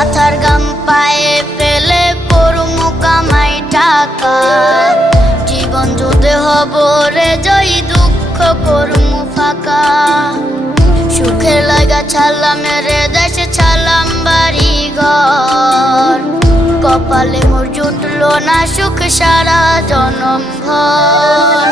মাথার গাম পায়ে ফেলে করমু কামাই টাকা, জীবন যুদ্ধে হব রে জয়, দুঃখ করমু ফাঁকা। সুখের লাগা ছাড়লাম রে দেশে, ছাড়লাম বাড়ি ঘর, কপালে মোর জুটলো না সুখ সারা জনম ভর।